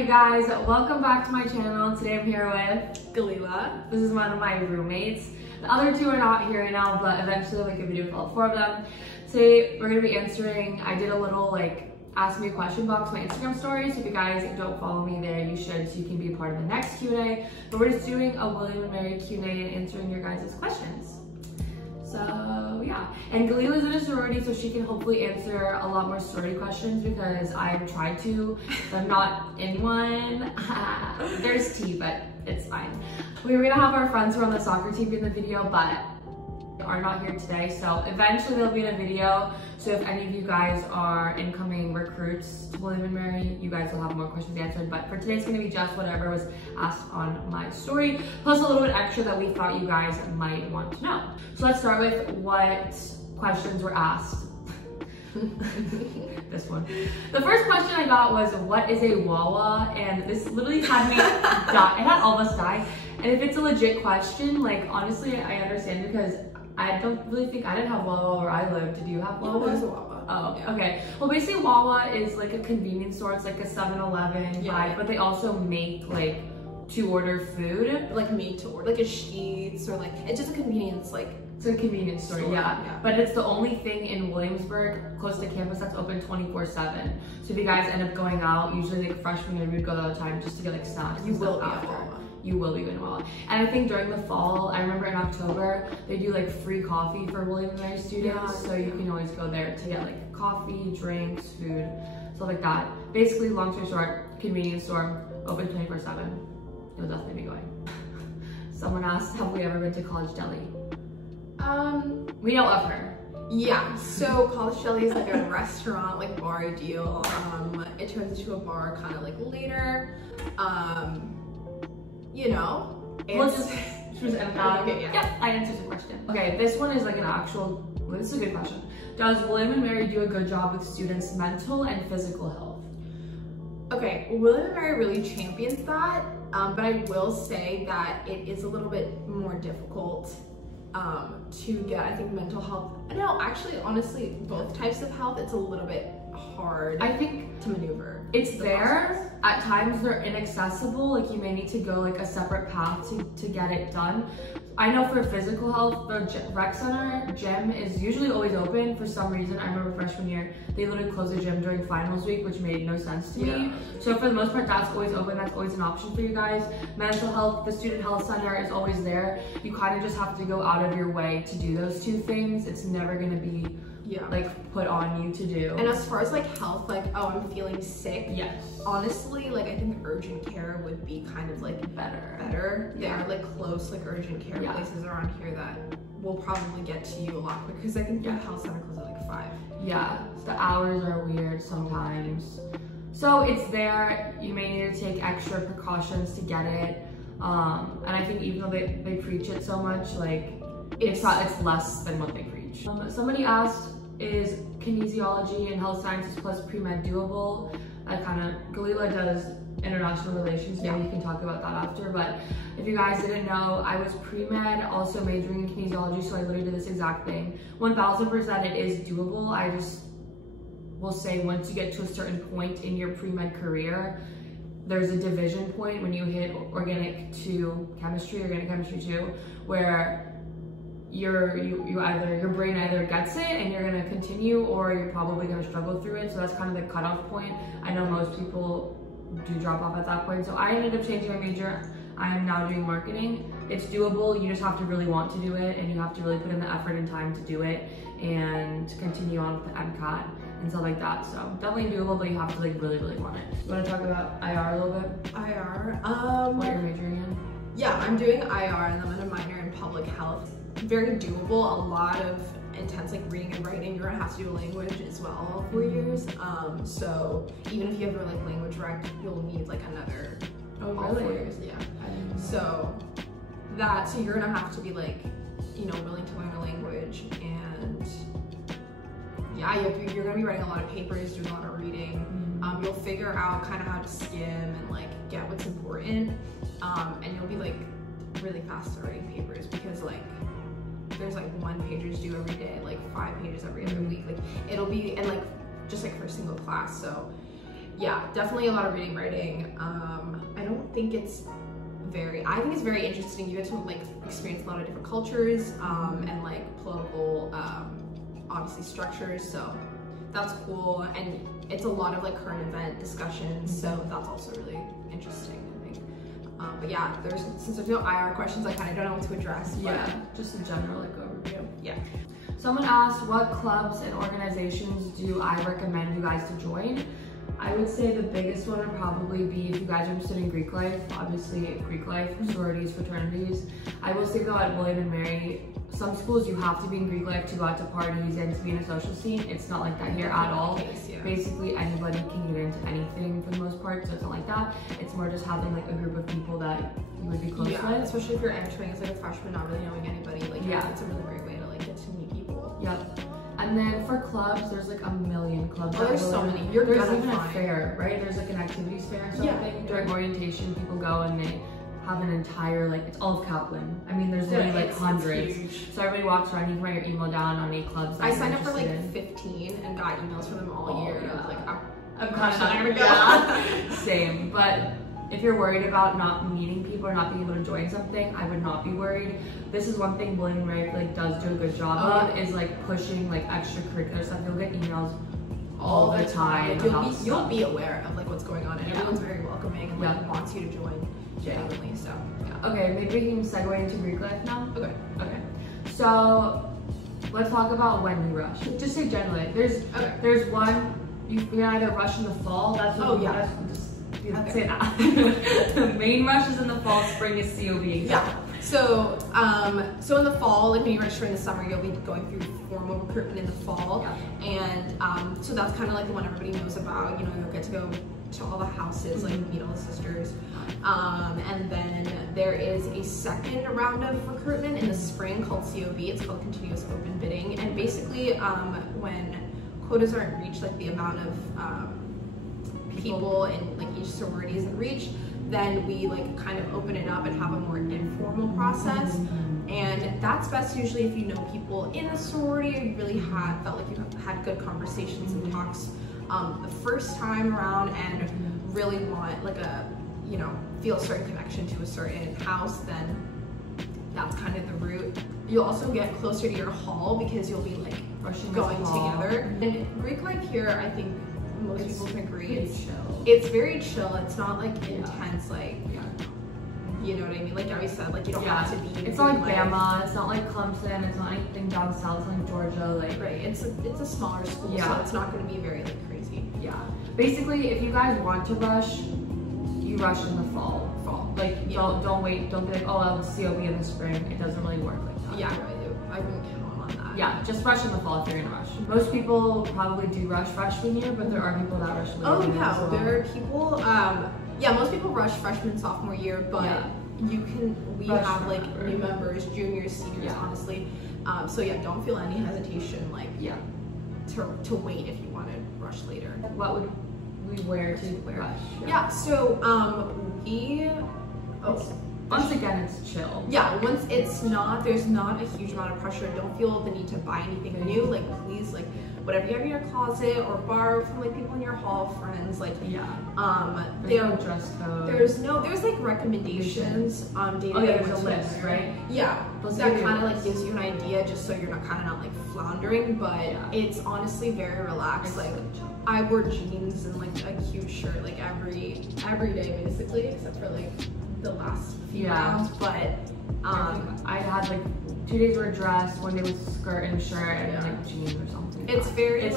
you guys, welcome back to my channel. Today I'm here with Galila. This is one of my roommates. The other two are not here right now, but eventually I'll make a video with all four of them. Today we're gonna be answering, I did a little ask me a question box on my Instagram story, so if you guys don't follow me there, you should, so you can be a part of the next Q&A. But we're just doing a William and Mary Q&A and answering your guys' questions. So yeah, and Galila's in a sorority, so she can hopefully answer a lot more sorority questions because I've tried to, but I'm not in one. There's tea, but it's fine. We were gonna have our friends who are on the soccer team in the video, but are not here today, so eventually they'll be in a video. So if any of you guys are incoming recruits to William and Mary, you guys will have more questions answered, but for today it's going to be just whatever was asked on my story, plus a little bit extra that we thought you guys might want to know. So let's start with what questions were asked. This one. The first question I got was, what is a wawa? And this literally had me die. It had all of us die. And if it's a legit question, honestly, I understand, because I don't really think I didn't have Wawa where I lived. Did you have Wawa? Yeah, there's a Wawa. Oh, yeah. Okay. Well, basically Wawa is like a convenience store. It's like a 7-Eleven vibe, but they also make to order food. Like made to order. Like a Sheetz or it's just a convenience It's a convenience store, yeah. But it's the only thing in Williamsburg, close to campus, that's open 24/7. So if you guys end up going out, usually freshman year we'd go there all the time just to get snacks. You will be after. at Wawa. You will be going to Wawa. And I think during the fall, I remember in October, they do free coffee for William and Mary students. So you can always go there to get coffee, drinks, food, stuff like that. Basically, long story short, convenience store, open 24/7. You'll definitely be going. Someone asked, have we ever been to College Deli? We know of her. Yeah, so College Deli is a restaurant, bar deal. It turns into a bar kind of later. You know, We'll just end that. Okay, yeah. Yep, I answered your question. Okay, this one is this is a good question. Does William and Mary do a good job with students' mental and physical health? Okay, William and Mary really champions that, but I will say that it is a little bit more difficult to get, I think, mental health. No, actually, honestly, both types of health, it's a little bit hard, I think, to maneuver. It's there. At times they're inaccessible. You may need to go a separate path to get it done. I know for physical health, the rec center gym is usually always open for some reason. I remember freshman year, they literally closed the gym during finals week, which made no sense to me. So for the most part, that's always open. That's always an option for you guys. Mental health, the student health center is always there. You kind of just have to go out of your way to do those two things. It's never going to be put on you to do. And as far as health, oh, I'm feeling sick. Yes. Honestly, I think urgent care would be kind of better. Yeah. There are close urgent care places around here that will probably get to you a lot quicker, because I think the health center closes at 5. Yeah, the hours are weird sometimes. So it's there. You may need to take extra precautions to get it. And I think even though they preach it so much, it's less than what they preach. Somebody asked, is kinesiology and health sciences plus pre-med doable? Galila does international relations, maybe you can talk about that after, but if you guys didn't know, I was pre-med, also majoring in kinesiology, so I literally did this exact thing. 1000% it is doable. I just will say, once you get to a certain point in your pre-med career, there's a division point when you hit organic 2 chemistry, organic chemistry 2, where your brain either gets it and you're gonna continue, or you're probably gonna struggle through it. So that's kind of the cutoff point. I know most people do drop off at that point. So I ended up changing my major. I am now doing marketing. It's doable. You just have to really want to do it, and you have to really put in the effort and time to do it and continue on with the MCAT and stuff like that. So definitely doable, but you have to really, really want it. You want to talk about IR a little bit? IR? What you're majoring in? Yeah, I'm doing IR and I'm gonna minor in public health. Very doable. A lot of intense reading and writing. You're gonna have to do a language as well all 4 years. So even if you have a language rec, you'll need another all 4 years. Yeah. So you're gonna have to be willing to learn a language, and yeah, you're gonna be writing a lot of papers, doing a lot of reading. You'll figure out kind of how to skim and get what's important, and you'll be really fast at writing papers, because there's 1 pagers due every day, 5 pages every other week. It'll be, and just for a single class. So Yeah, definitely a lot of reading, writing. I think it's very interesting. You get to like experience a lot of different cultures and like political, obviously structures. So that's cool, and it's a lot of like current event discussions. So that's also really interesting, I think. But yeah, since there's no IR questions, I kind of don't know what to address. Yeah, just a general like overview. Yeah. Someone asked, what clubs and organizations do I recommend you guys to join? I would say the biggest one would probably be, if you guys are interested in Greek life, obviously Greek life, sororities, fraternities. I will say though, at William and Mary, some schools you have to be in Greek life to go out to parties and to be in a social scene. It's not like that here at all. Basically anybody can get into anything for the most part, so it's not like that. It's more just having like a group of people that you would be close with. Especially if you're entering as like a freshman, not really knowing anybody. Like it's a really great way to like get to meet people. Yep. And then for clubs, there's like a million clubs. Oh, there's so many. There's even a fair, right? There's like an activities fair or something. During orientation, people go and they have an entire, like, it's all of Kaplan. I mean, there's literally like hundreds. So everybody walks around, you can write your email down on 8 clubs. I signed up for like 15 and got emails from them all year. And I was like, I'm kind of not gonna go. Yeah. Same, but if you're worried about not meeting people or not being able to join something, I would not be worried. This is one thing William and Mary like does do a good job of, is like pushing like extracurricular stuff. You'll get emails all the time. You'll be aware of like what's going on, and everyone's very welcoming and like wants you to join genuinely. So okay, maybe we can segue into Greek life now. Okay. So let's talk about when you rush. Just say generally. There's one you can either rush in the fall. That's what say that. The main rush is in the fall. Spring is COB. Yeah. So in the fall, like when you register in the summer, you'll be going through formal recruitment in the fall, and so that's kind of like the one everybody knows about. You know, you'll get to go to all the houses, like meet all the sisters, and then there is a second round of recruitment in the spring called COB. It's called Continuous Open Bidding, and basically when quotas aren't reached, like the amount of people in like each sorority isn't reached, then we like kind of open it up and have a more informal process. And that's best usually if you know people in the sorority, or you really felt like you had good conversations and talks the first time around, and really want like feel a certain connection to a certain house, then that's kind of the route. You'll also get closer to your hall because you'll be like going together. And Greek life here, I think most people can agree, it's very chill. It's not like intense, like you know what I mean? Like Gabi said, like you don't have to be. It's not like Bama. It's not like Clemson. It's not anything down south. It's like Georgia. Like it's a smaller school, so it's not going to be very like crazy. Yeah. Basically, if you guys want to rush, you rush in the fall. Like don't wait. Don't be like, oh, I'll COB in the spring. It doesn't really work like that. Yeah, I wouldn't count on that. Yeah, just rush in the fall if you're gonna rush. Most people probably do rush freshman year, but there are people that rush later. Oh yeah, well. There are people. Most people rush freshman, sophomore year, but we have like new members, juniors, seniors, honestly. So yeah, don't feel any hesitation to wait if you want to rush later. What would we wear to rush? Yeah, so once again, it's chill. Yeah, once there's not a huge amount of pressure. Don't feel the need to buy anything new. Like please, like whatever you have in your closet or borrow from like people in your hall, friends. Like there's no dress code. There's like recommendations. There's a list, right? Yeah, that kind of like gives you an idea, just so you're not like floundering. But it's honestly very relaxed. Like I wore jeans and like a cute shirt like every day basically, except for like the last few rounds. But I had like 2 days were dress, 1 day was skirt and shirt, and then like jeans or something. It's very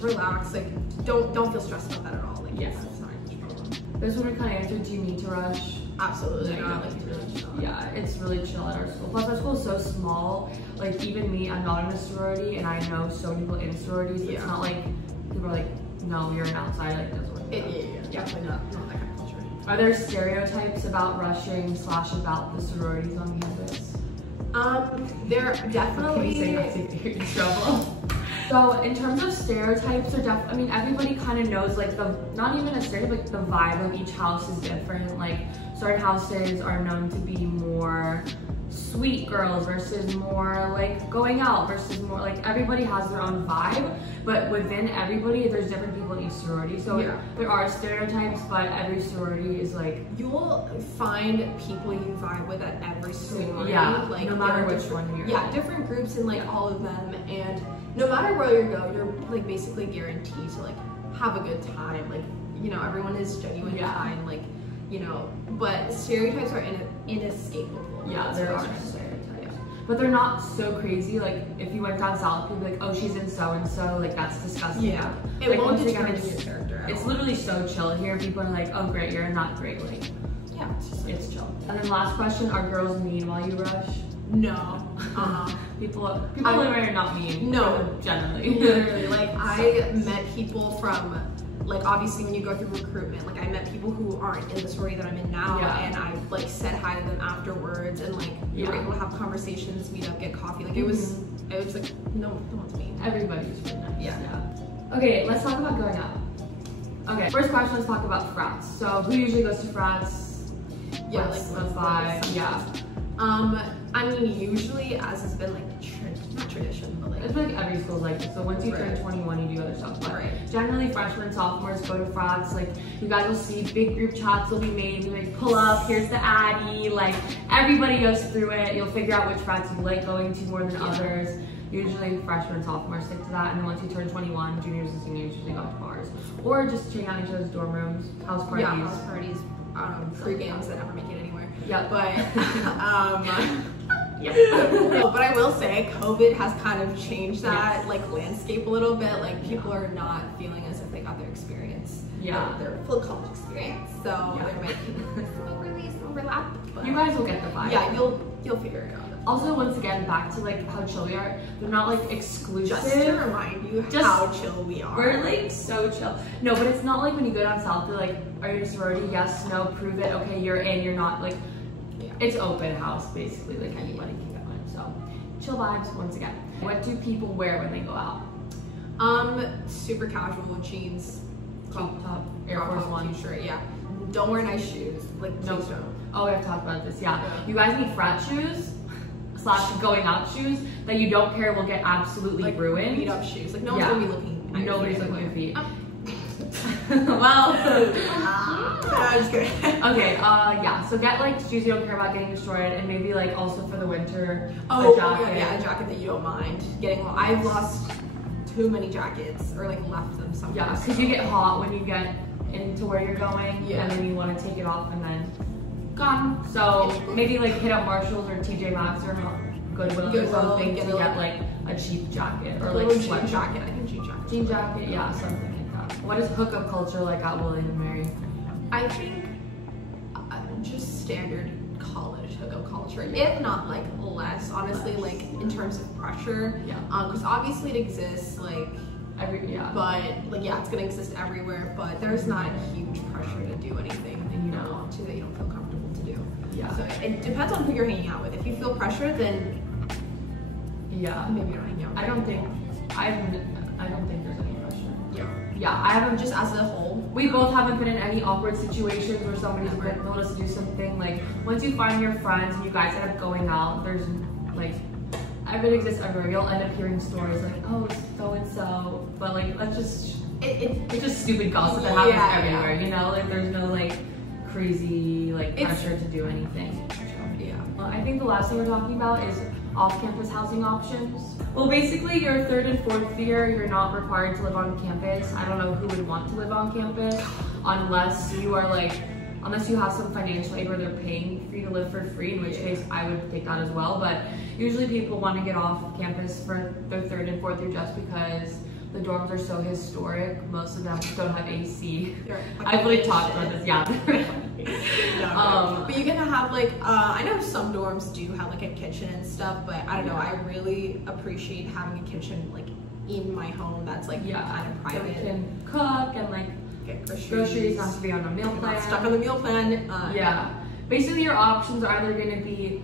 relaxed. Like don't feel stressed about that at all. Like it's not a problem. This one we kind of answered. Do you need to rush? Absolutely not. Like it's really chill. Yeah, it's really chill at our school. Plus our school is so small. Like even me, I'm not in a sorority, and I know so many people in sororities. It's not like people are like, no, you're an outsider. Like it doesn't work. Definitely not that kind of culture. Are there stereotypes about rushing / about the sororities on campus? There definitely. Can you say that to get in trouble? So in terms of stereotypes, I mean, everybody kind of knows like not even a stereotype, like the vibe of each house is different. Like certain houses are known to be more sweet girls versus more like going out versus more like everybody has their own vibe, but within everybody there's different people in each sorority. So there are stereotypes, but every sorority is like, you'll find people you vibe with at every sorority. Like no matter which one you're in. Different groups in like all of them, and no matter where you go, you're like basically guaranteed to like have a good time. Like, you know, everyone is genuine kind, like, you know, but stereotypes are inescapable. Yeah, there are stereotypes, but they're not so crazy. Like if you went down south, people be like, oh, she's in so and so, like that's disgusting. Yeah, it like, won't determine your character. It's literally so chill here. People are like, oh great, you're not great. Like, yeah, it's chill. And then last question: are girls mean while you rush? No. People are not mean. No, generally. Literally, like I met people from, like obviously when you go through recruitment, like I met people who aren't in the sorority that I'm in now, and I like said hi to them afterwards, and like we were able to have conversations, meet up, get coffee. Like it was like no one's mean. Everybody's really nice. Yeah. Okay, let's talk about going out. Okay, first question, let's talk about frats. So who usually goes to frats? Yeah, what's the vibe? Yeah. I mean, usually, as has been like not tradition, but like it's like every school's like this. So once you turn 21, you do other stuff. But generally, freshmen, sophomores go to frats. Like you guys will see big group chats will be made. You like pull up. Here's the Addy. Like everybody goes through it. You'll figure out which frats you like going to more than others. Usually, freshmen and sophomores stick to that. And then once you turn 21, juniors and seniors usually go to bars or just chilling out in each other's dorm rooms, house parties. Yeah, house parties. Free games that never make it anywhere. Yeah, but but I will say COVID has kind of changed that like landscape a little bit. Like people are not feeling as if they got their experience. Their full college experience. So there might be some overlap. But you guys will get the vibe. Yeah, you'll figure it out. Also, once again, back to like how chill we are. They're not like exclusive. Just to remind you how chill we are. We're like so chill. No, but it's not like when you go down south, they're like, are you in a sorority? Yes, no, prove it. Okay, you're in, you're not. Like, it's open house basically. Like anybody can go in. So chill vibes once again. What do people wear when they go out? Super casual jeans, Crop top, Air Force One shirt. Yeah. Don't wear nice shoes. Like no. Don't. Oh, we have talked about this. Yeah. You guys need frat shoes. / going out shoes that you don't care will get absolutely like ruined. Beat up shoes. Like no one's gonna be looking at Nobody's looking at your feet. Well, just kidding. Okay, yeah, so get like shoes you don't care about getting destroyed, and maybe like also for the winter, a jacket. Yeah, a jacket that you don't mind getting. I've lost too many jackets or like left them somewhere. Yeah, because you get hot when you get into where you're going, and then you want to take it off and then gone. So maybe like hit up Marshalls or TJ Maxx or Goodwill or something to get like a cheap jacket or like sweat jacket. I think jean jacket. Jean jacket, yeah, something like that. What is hookup culture like at William and Mary? I think just standard college hookup culture, if not like less, honestly, like in terms of pressure. Yeah. Because obviously it exists, like but like it's gonna exist everywhere. But there's not a huge pressure to do anything that you don't want to, that you don't feel comfortable to do. Yeah. So it depends on who you're hanging out with. If you feel pressure, then maybe you're not hanging out with. I don't think there's any pressure. Yeah, I haven't, just as a whole. We both haven't been in any awkward situations where somebody's told us to do something. Like, once you find your friends and you guys end up going out, there's like, it exists everywhere. You'll end up hearing stories like, oh, so and so, but like, let's just, it's just stupid gossip that happens everywhere, you know? Like, there's no like crazy like pressure to do anything. I think the last thing we're talking about is off-campus housing options. Well, basically, your 3rd and 4th year, you're not required to live on campus. I don't know who would want to live on campus unless you are unless you have some financial aid where they're paying for you to live for free, in which case I would take that as well. But usually people want to get off campus for their 3rd and 4th year just because the dorms are so historic. Most of them don't have AC. I've like talked about this, but you're gonna have like, I know some dorms do have like a kitchen and stuff, but I don't know, I really appreciate having a kitchen like in my home that's like kind of private. So you can cook and like get groceries, not to be on a meal plan. Not stuck on the meal plan. Basically your options are either gonna be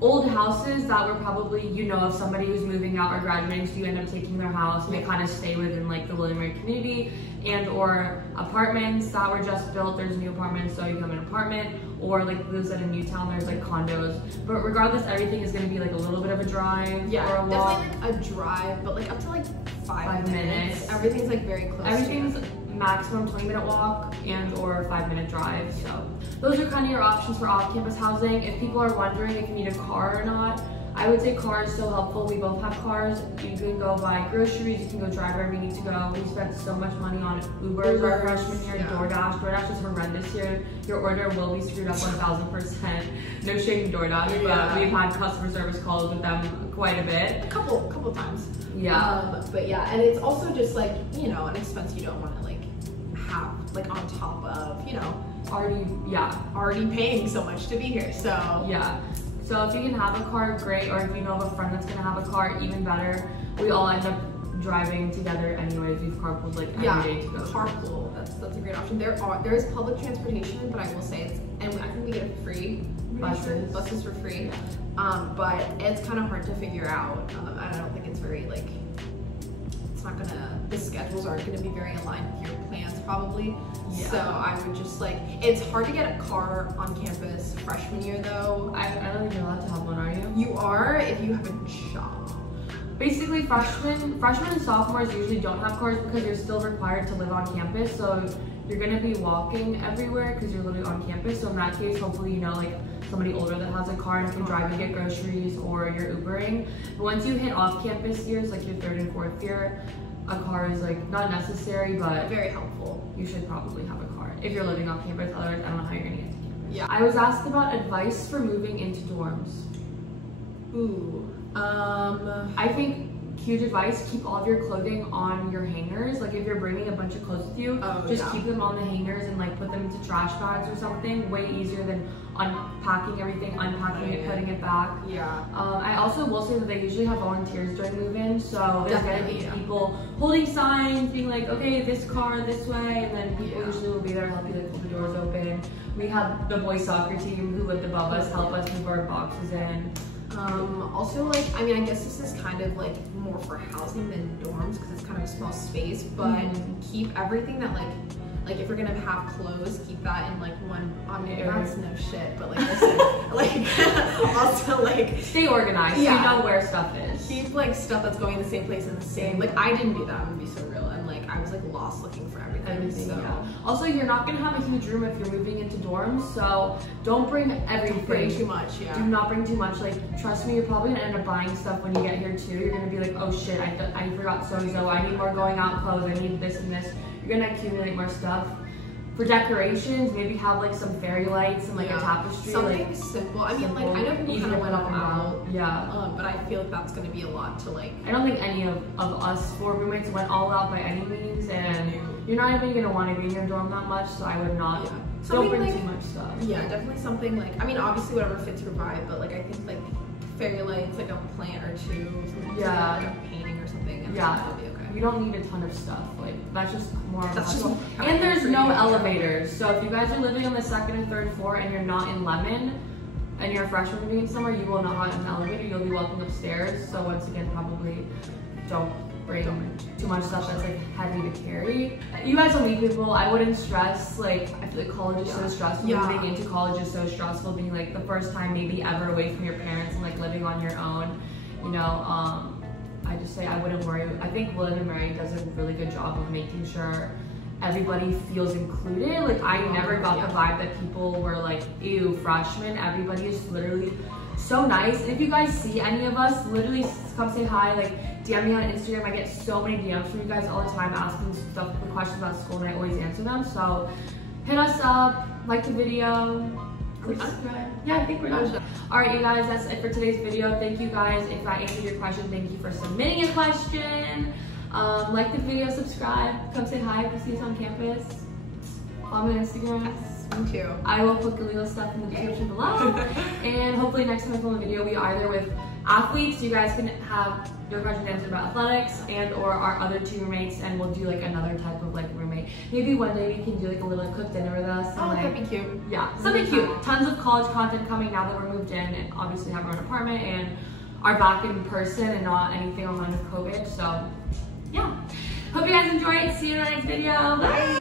old houses that were probably, you know, of somebody who's moving out or graduating, so you end up taking their house and they kind of stay within like the William and Mary community. and or apartments that were just built. There's new apartments, so you come in an apartment, or like those in a new town, there's like condos. But regardless, everything is gonna be like a little bit of a drive or a walk. Definitely like a drive, but like up to like 5 minutes. Everything's like very close. Everything's maximum 20-minute walk and or 5-minute drive. So those are kind of your options for off-campus housing. If people are wondering if you need a car or not, I would say car is so helpful. We both have cars. You can go buy groceries, you can go drive wherever you need to go. We spent so much money on Ubers our freshman year, DoorDash is horrendous here. Your order will be screwed up 1000%. No shame to DoorDash, but we've had customer service calls with them quite a bit. A couple times. Yeah. But yeah, and it's also just like, you know, an expense you don't want to like have like on top of, you know, already paying so much to be here. So yeah. So if you can have a car, great, or if you know of a friend that's gonna have a car, even better. We all end up driving together anyways. We've carpooled like every day to go. Carpool, that's a great option. There is public transportation, but I will say it's, and I think we get it free. Buses for free. But it's kind of hard to figure out. And I don't think it's very like, the schedules aren't gonna be very aligned with your plans probably. Yeah. So I would just like, it's hard to get a car on campus freshman year though. I don't think you're allowed to have one, are you? You are if you have a job. Basically freshmen and sophomores usually don't have cars because you're still required to live on campus. So you're gonna be walking everywhere because you're literally on campus. So in that case, hopefully you know like somebody older that has a car and can drive and get groceries, or you're Ubering. But once you hit off-campus years, like your 3rd and 4th year, a car is like not necessary, but very helpful. You should probably have a car if you're living off campus. Otherwise, I don't know how you're gonna get to campus. Yeah. I was asked about advice for moving into dorms. Ooh. I think huge advice, keep all of your clothing on your hangers. Like if you're bringing a bunch of clothes with you, just keep them on the hangers and like put them into trash bags or something. Way easier than unpacking everything, unpacking it, putting it back. Yeah. I also will say that they usually have volunteers during move-in, so there's gonna be people holding signs, being like, okay, this car, this way, and then people usually will be there to help you like hold the doors open. We had the boys soccer team who lived above us help us move our boxes in. Also like, I mean, I guess this is kind of like more for housing than dorms because it's kind of a small space, but keep everything that like if you're gonna have clothes, keep that in like one, I mean, that's no shit, but like listen, like also like stay organized, you know where stuff is. Keep like stuff that's going in the same place in the same, like I didn't do that, I'm gonna be so real, and like I was like lost looking for everything. So. Also, you're not gonna have a huge room if you're moving into dorms, so don't bring everything. Don't bring too much, Do not bring too much. Like, trust me, you're probably gonna end up buying stuff when you get here too. You're gonna be like, oh shit, I forgot so-and-so, I need more going out clothes, I need this and this. You're gonna accumulate more stuff. For decorations, maybe have like some fairy lights and like a tapestry. Something simple. I mean, like I know people kind of went all out. Yeah. But I feel like that's gonna be a lot to like. I don't think any of us 4 roommates went all out by any means, and you're not even gonna want to be in your dorm that much, so I would not. Yeah. Don't bring too much stuff. Yeah, definitely something like, I mean, obviously whatever fits your vibe, but like I think like fairy lights, like a plant or two, like a painting or something. And that'll be okay. You don't need a ton of stuff. Like that's just more of a and there's no elevators. So if you guys are living on the 2nd and 3rd floor and you're not in Lemon and you're a freshman moving in somewhere, you will not have an elevator. You'll be walking upstairs. So once again, probably don't bring too much stuff that's like heavy to carry. You guys will meet people. I wouldn't stress. Like I feel like college is so stressful. Moving into college is so stressful. Being like the first time maybe ever away from your parents and like living on your own. You know. I just say I wouldn't worry. I think William and Mary does a really good job of making sure everybody feels included. Like I never got the vibe that people were like, ew, freshmen. Everybody is literally so nice. And if you guys see any of us, literally come say hi, like DM me on Instagram. I get so many DMs from you guys all the time asking stuff, questions about school, and I always answer them. So hit us up, like the video. Yeah, I think we're done. Alright, you guys, that's it for today's video. Thank you guys. If I answered your question, thank you for submitting a question. Like the video, subscribe, come say hi if you see us on campus. Follow me on Instagram. Me too. I will put Galila's stuff in the description below. And hopefully next time I film a video, we are either with athletes, you guys can have your questions answered about athletics, and or our other 2 roommates, and we'll do like another type of like roommate. Maybe one day we can do like a little cook dinner with us. And, that'd be cute. Yeah, something cute. Tons of college content coming now that we're moved in and obviously have our own apartment and are back in person and not anything online with COVID. So yeah. Hope you guys enjoyed. See you in the next video. Bye.